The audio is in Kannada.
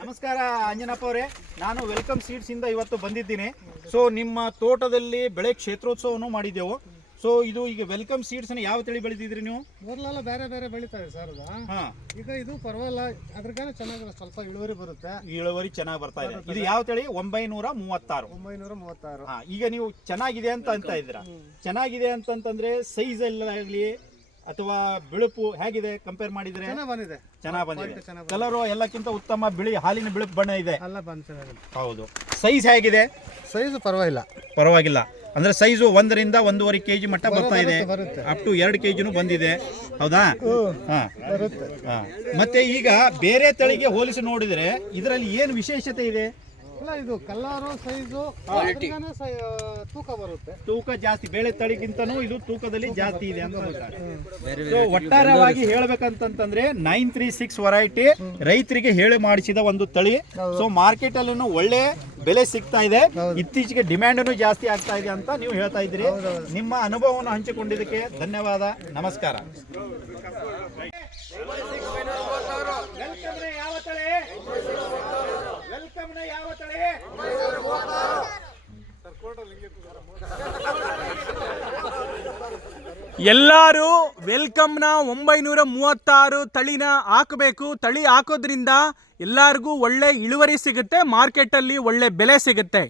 ನಮಸ್ಕಾರ ಅಂಜನಪ್ಪ ಅವರೇ, ನಾನು ವೆಲ್ಕಮ್ ಸೀಡ್ಸ್ ಇಂದ ಇವತ್ತು ಬಂದಿದ್ದೀನಿ. ಸೊ ನಿಮ್ಮ ತೋಟದಲ್ಲಿ ಬೆಳೆ ಕ್ಷೇತ್ರೋತ್ಸವವನ್ನು ಮಾಡಿದ್ದೆವು. ಸೊ ಇದು ಈಗ ವೆಲ್ಕಮ್ ಸೀಡ್ಸ್ ಯಾವ ತಳಿ ಬೆಳೆದಿದ್ರಿ ನೀವು? ಮೊದಲೆಲ್ಲ ಬೇರೆ ಬೇರೆ ಬೆಳಿತಾರೆ ಸರ್ ಅದು. ಈಗ ಇದು ಪರವಾಗಿಲ್ಲ, ಅದ್ರಗಾನೆ ಚೆನ್ನಾಗಿ ಸ್ವಲ್ಪ ಇಳುವರಿ ಬರುತ್ತೆ. ಇಳುವರಿ ಚೆನ್ನಾಗಿ ಬರ್ತಾ ಇದೆ. ಇದು ಯಾವ ತಳಿ? 936. 936. ಈಗ ನೀವು ಚೆನ್ನಾಗಿದೆ ಅಂತ ಇದ್ದೀರಾ. ಚೆನ್ನಾಗಿದೆ ಅಂತಂದ್ರೆ ಸೈಜ್ ಎಲ್ಲ ಆಗಲಿ ಅಥವಾ ಬಿಳುಪು ಹೇಗಿದೆ ಕಂಪೇರ್ ಮಾಡಿದ್ರೆ? ಚೆನ್ನಾಗಿ ಬಂದಿದೆ. ಕಲರು ಎಲ್ಲಕ್ಕಿಂತ ಉತ್ತಮ ಬಿಳಿ ಹಾಲಿನ ಬಿಳುಪು ಬಣ್ಣ ಇದೆ. ಹೌದು. ಸೈಜ್ ಹೇಗಿದೆ? ಸೈಜ್ ಪರವಾಗಿಲ್ಲ ಅಂದ್ರೆ ಸೈಜು 1 ರಿಂದ 1.5 kg ಮಟ್ಟ ಬರ್ತಾ ಇದೆ. ಅಪ್ ಟು 2 kgನೂ ಬಂದಿದೆ. ಹೌದಾ? ಮತ್ತೆ ಈಗ ಬೇರೆ ತಳಿಗೆ ಹೋಲಿಸಿ ನೋಡಿದ್ರೆ ಇದರಲ್ಲಿ ಏನು ವಿಶೇಷತೆ ಇದೆ? ಇದು ಕಲರು ಸೈಜು ತೂಕ ಬರುತ್ತೆ. ತೂಕ ಜಾಸ್ತಿ, ಬೇಳೆ ತಳಿಗಿಂತನೂ ಇದು ತೂಕದಲ್ಲಿ ಜಾಸ್ತಿ ಇದೆ ಅಂತ ಹೇಳ್ತಾರೆ. ಒಟ್ಟಾರೆಯಾಗಿ ಹೇಳ್ಬೇಕಂತಂದ್ರೆ 936 ವೆರೈಟಿ ರೈತರಿಗೆ ಹೇಳಿ ಮಾಡಿಸಿದ ಒಂದು ತಳಿ. ಸೊ ಮಾರ್ಕೆಟ್ ಅಲ್ಲಿ ಒಳ್ಳೆ ಬೆಲೆ ಸಿಗ್ತಾ ಇದೆ. ಇತ್ತೀಚೆಗೆ ಡಿಮ್ಯಾಂಡ್ ಜಾಸ್ತಿ ಆಗ್ತಾ ಇದೆ ಅಂತ ನೀವು ಹೇಳ್ತಾ ಇದ್ದೀರಿ. ನಿಮ್ಮ ಅನುಭವವನ್ನು ಹಂಚಿಕೊಂಡಿದ್ದಕ್ಕೆ ಧನ್ಯವಾದ. ನಮಸ್ಕಾರ. ಎಲ್ಲರೂ ವೆಲ್ಕಮ್ನ 936 ತಳಿನ ಹಾಕಬೇಕು. ತಳಿ ಹಾಕೋದ್ರಿಂದ ಎಲ್ಲರಿಗೂ ಒಳ್ಳೆ ಇಳುವರಿ ಸಿಗುತ್ತೆ, ಮಾರ್ಕೆಟಲ್ಲಿ ಒಳ್ಳೆ ಬೆಲೆ ಸಿಗುತ್ತೆ.